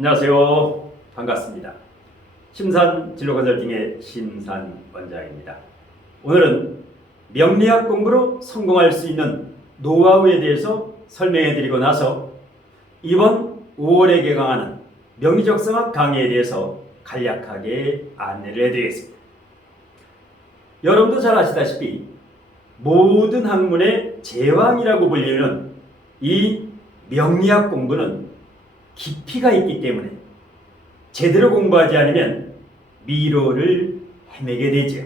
안녕하세요. 반갑습니다. 심산진로컨설팅의 심산 원장입니다. 오늘은 명리학 공부로 성공할 수 있는 노하우에 대해서 설명해 드리고 나서 이번 5월에 개강하는 명리적성학 강의에 대해서 간략하게 안내를 해드리겠습니다. 여러분도 잘 아시다시피 모든 학문의 제왕이라고 불리는 이 명리학 공부는 깊이가 있기 때문에 제대로 공부하지 않으면 미로를 헤매게 되죠.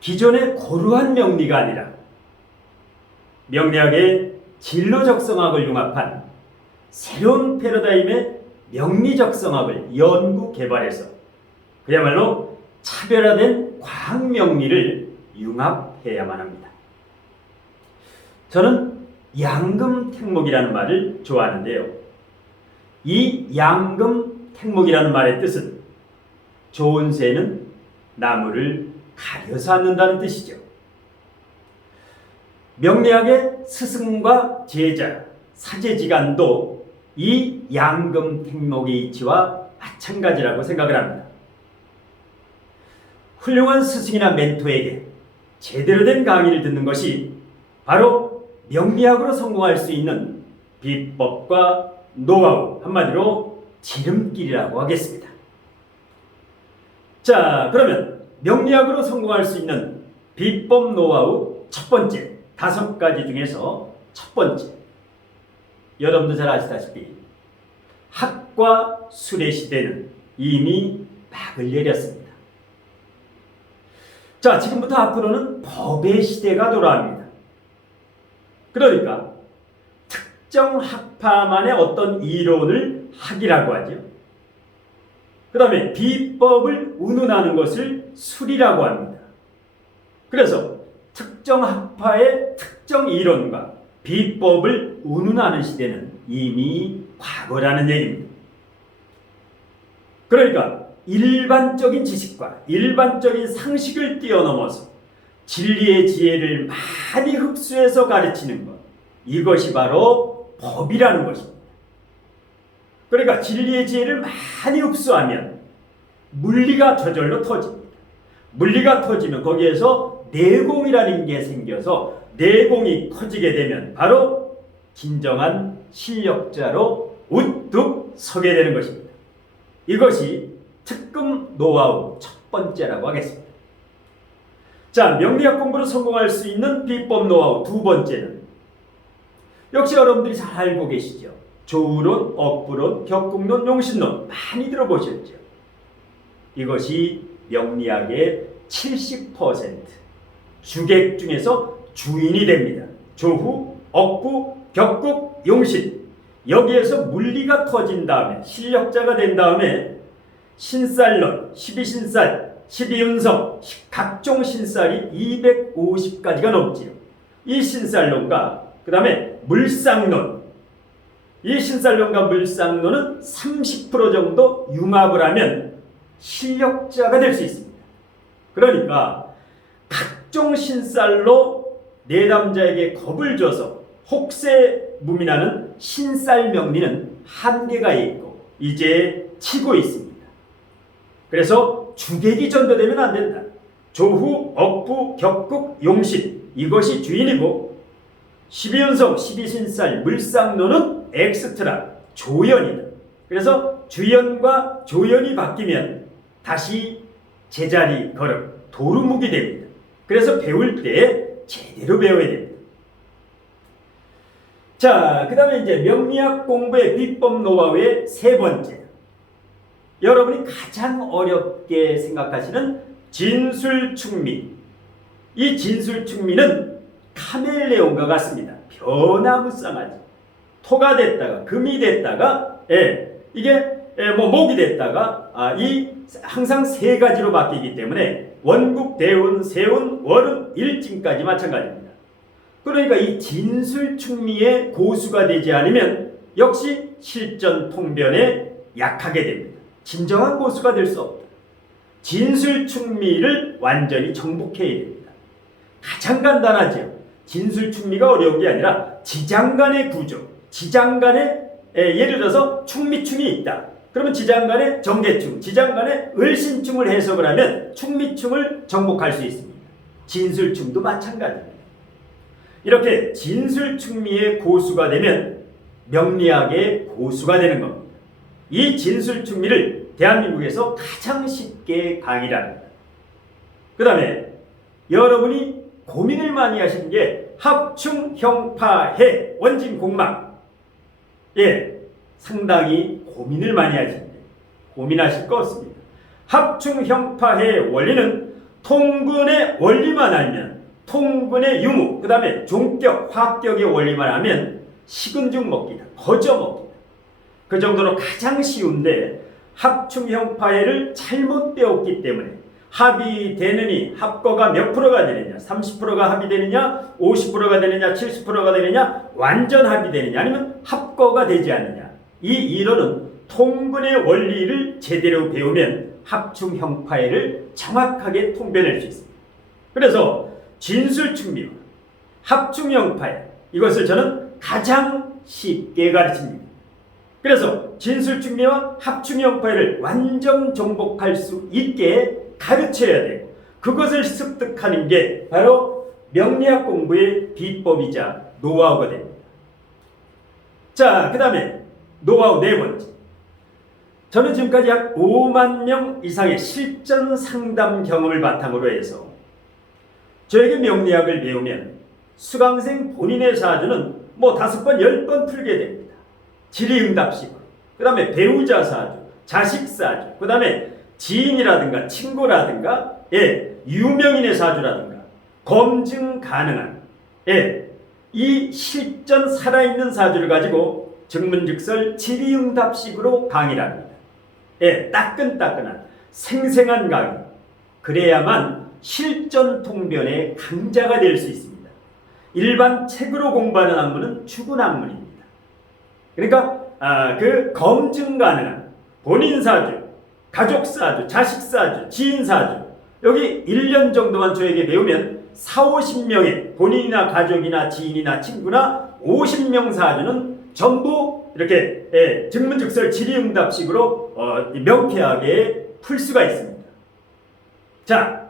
기존의 고루한 명리가 아니라 명리학의 진로적성학을 융합한 새로운 패러다임의 명리적성학을 연구 개발해서 그야말로 차별화된 과학명리를 융합해야만 합니다. 저는 양금택목이라는 말을 좋아하는데요. 이 양금택목이라는 말의 뜻은 좋은 새는 나무를 가려서 앉는다는 뜻이죠. 명리학의 스승과 제자, 사제지간도 이 양금택목의 이치와 마찬가지라고 생각을 합니다. 훌륭한 스승이나 멘토에게 제대로 된 강의를 듣는 것이 바로 명리학으로 성공할 수 있는 비법과 노하우, 한마디로 지름길이라고 하겠습니다. 자, 그러면 명리학으로 성공할 수 있는 비법 노하우 첫 번째, 5가지 중에서 첫 번째, 여러분도 잘 아시다시피 학과 술의 시대는 이미 막을 내렸습니다. 자, 지금부터 앞으로는 법의 시대가 돌아옵니다. 그러니까 특정 학파만의 어떤 이론을 학이라고 하죠. 그 다음에 비법을 운운하는 것을 술이라고 합니다. 그래서 특정 학파의 특정 이론과 비법을 운운하는 시대는 이미 과거라는 얘기입니다. 그러니까 일반적인 지식과 일반적인 상식을 뛰어넘어서 진리의 지혜를 많이 흡수해서 가르치는 것, 이것이 바로 법이라는 것입니다. 그러니까 진리의 지혜를 많이 흡수하면 물리가 저절로 터집니다. 물리가 터지면 거기에서 내공이라는 게 생겨서 내공이 커지게 되면 바로 진정한 실력자로 우뚝 서게 되는 것입니다. 이것이 특금 노하우 첫 번째라고 하겠습니다. 자, 명리학 공부로 성공할 수 있는 비법 노하우 두 번째는 역시 여러분들이 잘 알고 계시죠. 조우론, 억부론, 격국론, 용신론 많이 들어보셨죠. 이것이 명리학의 70% 주객 중에서 주인이 됩니다. 조후, 억부, 격국, 용신. 여기에서 물리가 터진 다음에 실력자가 된 다음에 신살론, 12신살, 12운성, 각종 신살이 250가지가 넘지요. 이 신살론과 그 다음에 물상론, 이 신살론과 물상론은 30% 정도 융합을 하면 실력자가 될 수 있습니다. 그러니까 각종 신살로 내담자에게 겁을 줘서 혹세무민하는 신살명리는 한계가 있고 이제 치고 있습니다. 그래서 주객이 전도되면 안 된다. 조후, 억부, 격국, 용신, 이것이 주인이고 12운성, 12신살, 물상론은 엑스트라, 조연이다. 그래서 주연과 조연이 바뀌면 다시 제자리 걸음, 도루묵이 됩니다. 그래서 배울 때 제대로 배워야 됩니다. 자, 그 다음에 이제 명리학 공부의 비법 노하우의 세 번째, 여러분이 가장 어렵게 생각하시는 진술충미. 이 진술충미는 카멜레온과 같습니다. 변화무쌍하지. 토가 됐다가 금이 됐다가 이게 목이 됐다가 이 항상 세 가지로 바뀌기 때문에 원국, 대운, 세운, 월운, 일진까지 마찬가지입니다. 그러니까 이 진술충미의 고수가 되지 않으면 역시 실전 통변에 약하게 됩니다. 진정한 고수가 될 수 없다. 진술충미를 완전히 정복해야 됩니다. 가장 간단하죠. 진술충미가 어려운 게 아니라 지장 간의 구조, 지장 간의 예를 들어서 충미충이 있다. 그러면 지장간에 정계충, 지장간에 을신충을 해석을 하면 충미충을 정복할 수 있습니다. 진술충도 마찬가지입니다. 이렇게 진술충미의 고수가 되면 명리학의 고수가 되는 겁니다. 이 진술충미를 대한민국에서 가장 쉽게 강의를 합니다. 그 다음에 여러분이 고민을 많이 하시는 게 합충형파해 원진공막. 상당히 고민을 많이 하십니다. 고민하실 거 없습니다. 합충형파해 원리는 통근의 원리만 알면, 통근의 유무, 그 다음에 종격, 화격의 원리만 하면 식은죽 먹기다, 거저 먹기다. 그 정도로 가장 쉬운데 합충형파해를 잘못 배웠기 때문에 합이 되느니 합거가 몇 프로가 되느냐, 30%가 합이 되느냐, 50%가 되느냐, 70%가 되느냐, 완전 합이 되느냐, 아니면 합거가 되지 않느냐. 이 이론은 통근의 원리를 제대로 배우면 합충형파해를 정확하게 통변할 수 있습니다. 그래서 진술충미와 합충형파해, 이것을 저는 가장 쉽게 가르칩니다. 그래서 진술충미와 합충형파해를 완전 정복할 수 있게 가르쳐야 되고, 그것을 습득하는 게 바로 명리학 공부의 비법이자 노하우가 됩니다. 자, 그 다음에 노하우 네 번째. 저는 지금까지 약 5만 명 이상의 실전 상담 경험을 바탕으로 해서 저에게 명리학을 배우면 수강생 본인의 사주는 뭐 5번, 10번 풀게 됩니다. 질의응답식으로. 그 다음에 배우자 사주, 자식 사주, 그 다음에 지인이라든가 친구라든가 유명인의 사주라든가 검증 가능한 이 실전 살아있는 사주를 가지고 증문즉설 질의응답식으로 강의를 합니다. 따끈따끈한 생생한 강의. 그래야만 실전 통변의 강자가 될 수 있습니다. 일반 책으로 공부하는 학문은 죽은 학문입니다. 그러니까 그 검증 가능한 본인 사주, 가족 사주, 자식 사주, 지인 사주, 여기 1년 정도만 저에게 배우면 40-50명의 본인이나 가족이나 지인이나 친구나 50명 사주는 전부 이렇게 증문즉설 질의응답식으로 명쾌하게 풀 수가 있습니다. 자,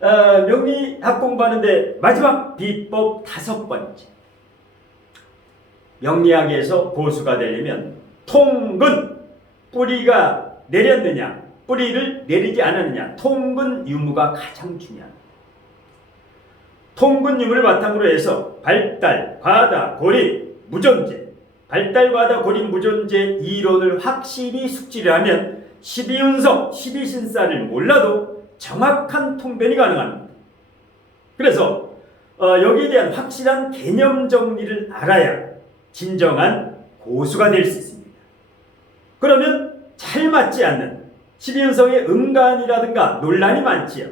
명리학 공부하는데 마지막 비법 5번째. 명리학에서 고수가 되려면 통근, 뿌리가 내렸느냐, 뿌리를 내리지 않았느냐, 통근 유무가 가장 중요합니다. 통근 유무를 바탕으로 해서 발달, 과다, 고립, 무존재, 발달, 과다, 고립, 무존재 이론을 확실히 숙지를 하면 12운석, 12신사를 몰라도 정확한 통변이 가능합니다. 그래서 여기에 대한 확실한 개념 정리를 알아야 진정한 고수가 될 수 있습니다. 그러면 잘 맞지 않는 12운석의 음간이라든가 논란이 많지요.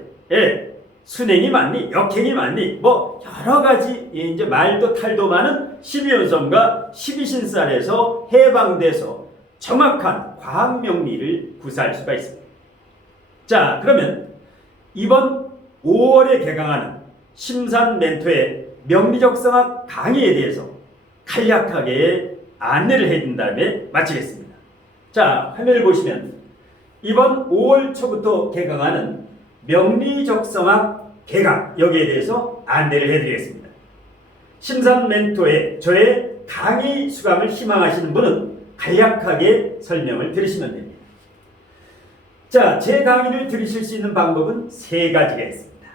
순행이 많니, 역행이 많니, 뭐 여러 가지 이제 말도 탈도 많은 12운석과 12신살에서 해방돼서 정확한 과학 명리를 구사할 수가 있습니다. 자, 그러면 이번 5월에 개강하는 심산 멘토의 명리적 성학 강의에 대해서 간략하게 안내를 해준 다음에 마치겠습니다. 자, 화면을 보시면 이번 5월 초부터 개강하는 명리적 성학 개강, 여기에 대해서 안내를 해드리겠습니다. 심산 멘토의 저의 강의 수강을 희망하시는 분은 간략하게 설명을 들으시면 됩니다. 자, 제 강의를 들으실 수 있는 방법은 3가지가 있습니다.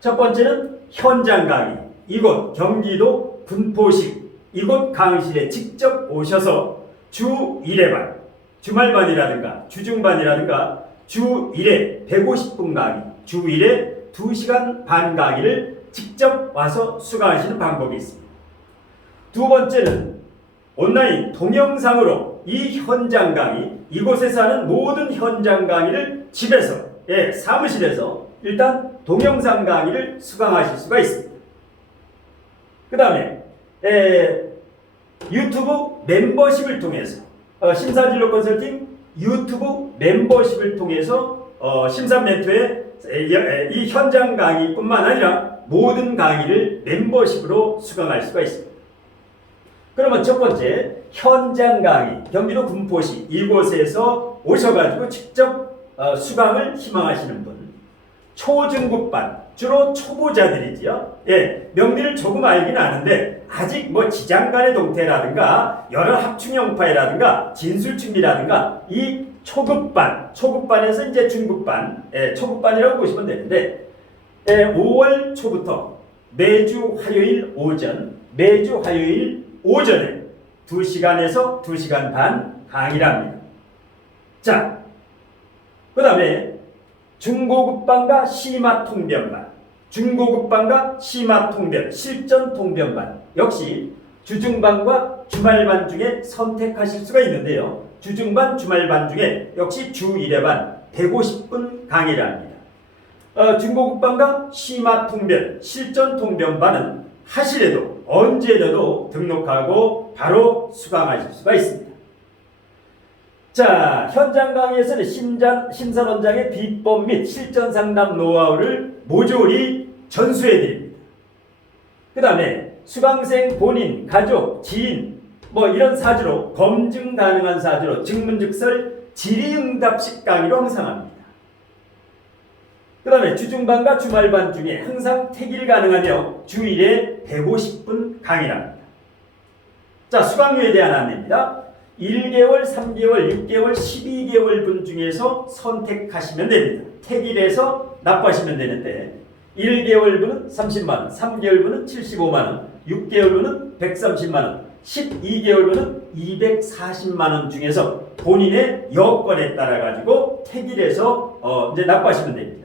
첫 번째는 현장 강의, 이곳 경기도 군포시 이곳 강의실에 직접 오셔서 주 1회반, 주말반이라든가 주중반이라든가 주 1회 150분 강의, 주 1회 2시간 반 강의를 직접 와서 수강하시는 방법이 있습니다. 두 번째는 온라인 동영상으로 이 현장 강의, 이곳에서 하는 모든 현장 강의를 집에서, 사무실에서 일단 동영상 강의를 수강하실 수가 있습니다. 그 다음에 유튜브 멤버십을 통해서 심사진로 컨설팅 유튜브 멤버십을 통해서 심산 멘토의 이 현장 강의뿐만 아니라 모든 강의를 멤버십으로 수강할 수가 있습니다. 그러면 첫 번째 현장 강의 경기도 군포시 이곳에서 오셔가지고 직접 수강을 희망하시는 분, 초중급반 주로 초보자들이지요. 예, 명리를 조금 알긴 아는데 아직 뭐 지장간의 동태라든가 여러 합충형파이라든가 진술충리라든가 이 초급반에서 이제 중급반, 예, 초급반이라고 보시면 되는데, 예, 5월 초부터 매주 화요일 오전에 2시간에서 2시간 반 강의를 합니다. 자, 그 다음에 중고급반과 심화통변반, 실전통변반 역시 주중반과 주말반 중에 선택하실 수가 있는데요. 주중반, 주말반 중에 역시 주 1회반 150분 강의를 합니다. 중고급반과 심화통변, 실전통변반은 하시래도 언제라도 등록하고 바로 수강하실 수가 있습니다. 자, 현장 강의에서는 심사원장의 비법 및 실전 상담 노하우를 모조리 전수해 드립니다. 그 다음에 수강생 본인, 가족, 지인 뭐 이런 사주로 검증 가능한 사주로 증문즉설 질의응답식 강의로 항상 합니다. 그 다음에 주중반과 주말반 중에 항상 택일 가능하며 주일에 150분 강의를 합니다. 자, 수강료에 대한 안내입니다. 1개월, 3개월, 6개월, 12개월 분 중에서 선택하시면 됩니다. 택일에서 납부하시면 되는데 1개월 분은 30만원, 3개월 분은 75만원, 6개월 분은 130만원, 12개월 분은 240만원 중에서 본인의 여건에 따라 가지고 택일에서 이제 납부하시면 됩니다.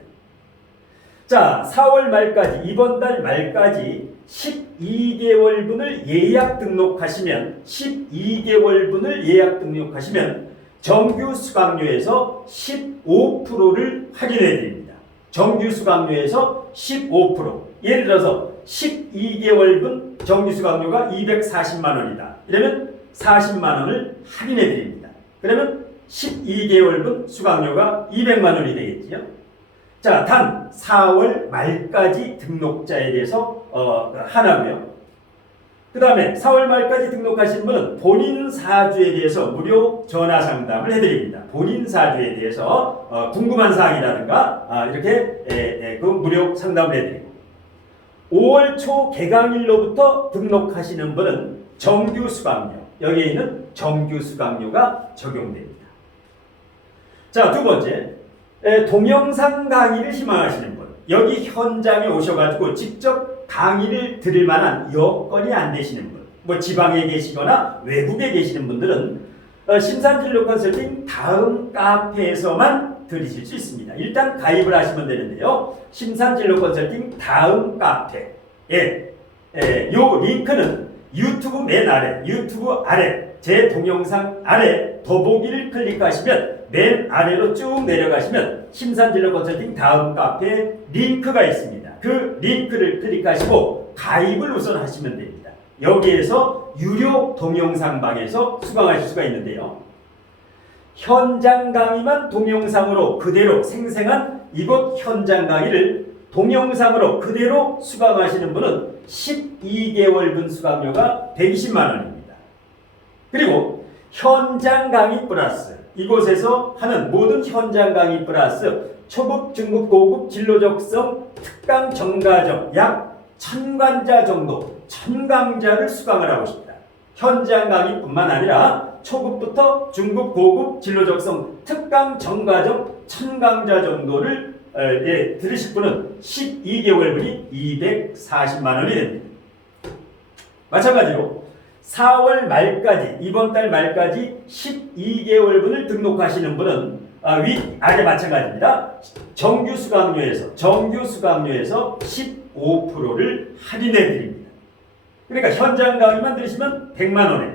자, 4월 말까지, 이번 달 말까지 12개월 분을 예약 등록하시면 정규 수강료에서 15%를 할인해 드립니다. 정규 수강료에서 15%. 예를 들어서 12개월 분 정규 수강료가 240만 원이다. 이러면 40만 원을 할인해 드립니다. 그러면 12개월 분 수강료가 200만 원이 되겠지요. 자, 단 4월 말까지 등록자에 대해서 하나고요. 그 다음에 4월 말까지 등록하신 분은 본인 사주에 대해서 무료 전화 상담을 해드립니다. 본인 사주에 대해서 궁금한 사항이라든가 이렇게 그 무료 상담을 해드리고 5월 초 개강일로부터 등록하시는 분은 정규 수강료, 여기에 있는 정규 수강료가 적용됩니다. 자, 두 번째, 동영상 강의를 희망하시는 분, 여기 현장에 오셔가지고 직접 강의를 들을 만한 여건이 안 되시는 분, 뭐 지방에 계시거나 외국에 계시는 분들은 심산진로 컨설팅 다음 카페에서만 들으실 수 있습니다. 일단 가입을 하시면 되는데요. 심산진로 컨설팅 다음 카페, 요 링크는 유튜브 맨 아래, 유튜브 아래, 제 동영상 아래 더보기를 클릭하시면 맨 아래로 쭉 내려가시면 심산진로 컨설팅 다음 카페에 링크가 있습니다. 그 링크를 클릭하시고 가입을 우선 하시면 됩니다. 여기에서 유료 동영상 방에서 수강하실 수가 있는데요. 현장 강의만 동영상으로 그대로 생생한 이곳 현장 강의를 동영상으로 그대로 수강하시는 분은 12개월 분 수강료가 120만 원입니다. 그리고 현장 강의 플러스 이곳에서 하는 모든 현장 강의 플러스 초급, 중급, 고급 진로적성 특강 정가정 약 1000강좌 정도 1000강좌를 수강을 하고 싶다. 현장 강의뿐만 아니라 초급부터 중급, 고급 진로적성 특강 정가정 1000강좌 정도를 들으실 분은 12개월 분이 240만 원이 됩니다. 마찬가지로 4월 말까지, 이번 달 말까지 12개월 분을 등록하시는 분은 아래 마찬가지입니다. 정규 수강료에서 15%를 할인해 드립니다. 그러니까 현장 강의만 들으시면 100만 원에,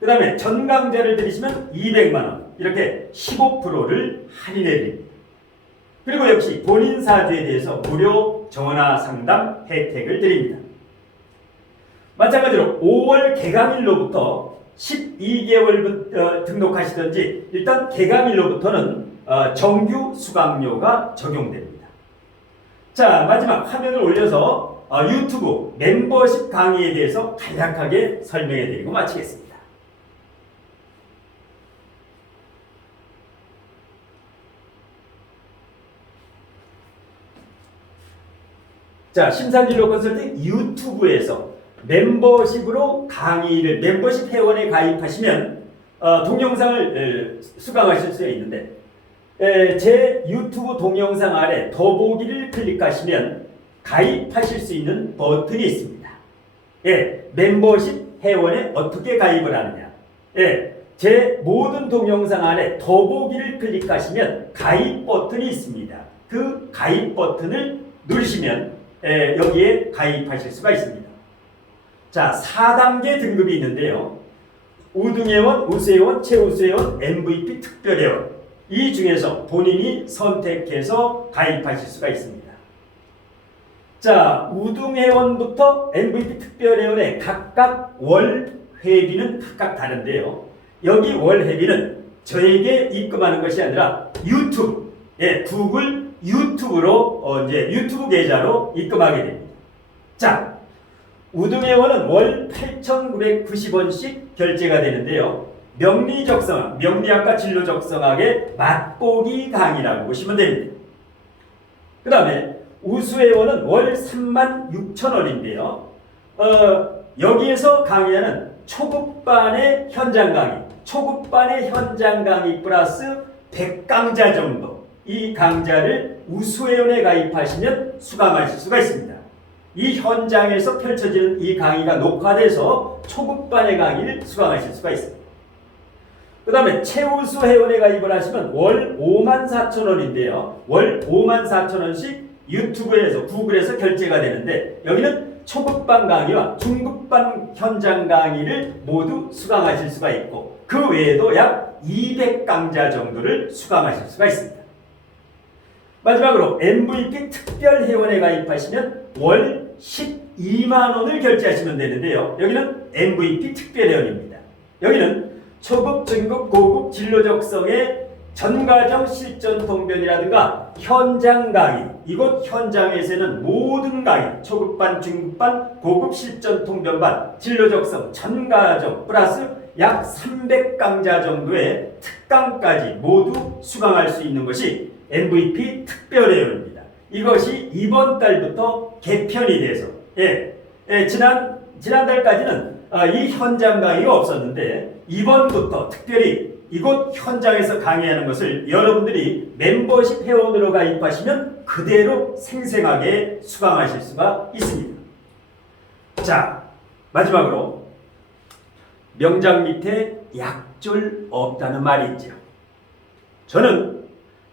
그 다음에 전 강좌를 들으시면 200만 원, 이렇게 15%를 할인해 드립니다. 그리고 역시 본인 사주에 대해서 무료 전화 상담 혜택을 드립니다. 마찬가지로 5월 개강일로부터 12개월 등록하시든지 일단 개강일로부터는 정규 수강료가 적용됩니다. 자, 마지막 화면을 올려서 유튜브 멤버십 강의에 대해서 간략하게 설명해 드리고 마치겠습니다. 자, 심산진로 컨설팅 유튜브에서 멤버십으로 강의를 멤버십 회원에 가입하시면 동영상을 수강하실 수 있는데 제 유튜브 동영상 아래 더보기를 클릭하시면 가입하실 수 있는 버튼이 있습니다. 예, 멤버십 회원에 어떻게 가입을 하느냐. 예, 제 모든 동영상 아래 더보기를 클릭하시면 가입 버튼이 있습니다. 그 가입 버튼을 누르시면 여기에 가입하실 수가 있습니다. 자, 4단계 등급이 있는데요. 우등회원, 우수회원, 최우수회원, MVP 특별회원. 이 중에서 본인이 선택해서 가입하실 수가 있습니다. 자, 우등회원부터 MVP 특별회원의 각각 월 회비는 각각 다른데요. 여기 월 회비는 저에게 입금하는 것이 아니라 유튜브, 구글 유튜브로 이제 유튜브 계좌로 입금하게 됩니다. 자, 우등회원은 월 8,990원씩 결제가 되는데요. 명리적성학, 명리학과 진로적성학의 맛보기 강의라고 보시면 됩니다. 그 다음에 우수회원은 월 36,000원인데요. 여기에서 강의하는 초급반의 현장 강의, 초급반의 현장 강의 플러스 100강좌 정도, 이 강좌를 우수회원에 가입하시면 수강하실 수가 있습니다. 이 현장에서 펼쳐지는 이 강의가 녹화돼서 초급반의 강의를 수강하실 수가 있습니다. 그 다음에 최우수 회원에 가입을 하시면 월 54,000원인데요. 월 54,000원씩 유튜브에서 구글에서 결제가 되는데 여기는 초급반 강의와 중급반 현장 강의를 모두 수강하실 수가 있고 그 외에도 약 200강좌 정도를 수강하실 수가 있습니다. 마지막으로 MVP 특별회원에 가입하시면 월 12만원을 결제하시면 되는데요. 여기는 MVP 특별회원입니다. 여기는 초급, 중급, 고급 진로적성의 전과정 실전 통변이라든가 현장 강의, 이곳 현장에서는 모든 강의, 초급반, 중급반, 고급 실전 통변반, 진로적성 전과정 플러스 약 300강좌 정도의 특강까지 모두 수강할 수 있는 것이 MVP 특별회원입니다. 이것이 이번 달부터 개편이 돼서 지난달까지는 이 현장 강의가 없었는데 이번부터 특별히 이곳 현장에서 강의하는 것을 여러분들이 멤버십 회원으로 가입하시면 그대로 생생하게 수강하실 수가 있습니다. 자, 마지막으로 명장 밑에 약졸 없다는 말이 있죠. 저는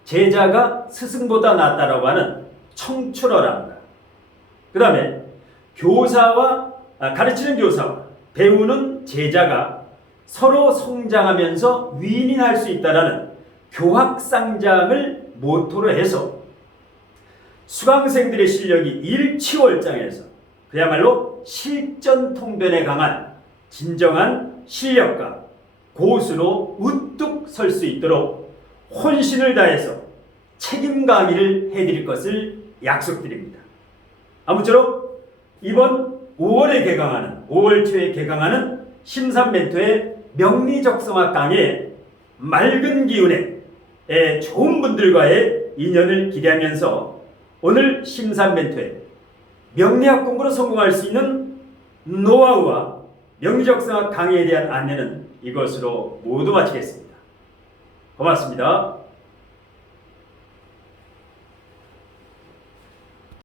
제자가 스승보다 낫다라고 하는 청출어랍니다. 그 다음에 가르치는 교사와 배우는 제자가 서로 성장하면서 윈윈할 수 있다는 교학상장을 모토로 해서 수강생들의 실력이 일취월장해서 그야말로 실전 통변에 강한 진정한 실력가 고수로 우뚝 설 수 있도록 혼신을 다해서 책임 강의를 해드릴 것을 약속드립니다. 아무쪼록 이번 5월 초에 개강하는 심산멘토의 명리적성학 강의에 맑은 기운에 좋은 분들과의 인연을 기대하면서 오늘 심산멘토의 명리학 공부로 성공할 수 있는 노하우와 명리적성학 강의에 대한 안내는 이것으로 모두 마치겠습니다. 고맙습니다.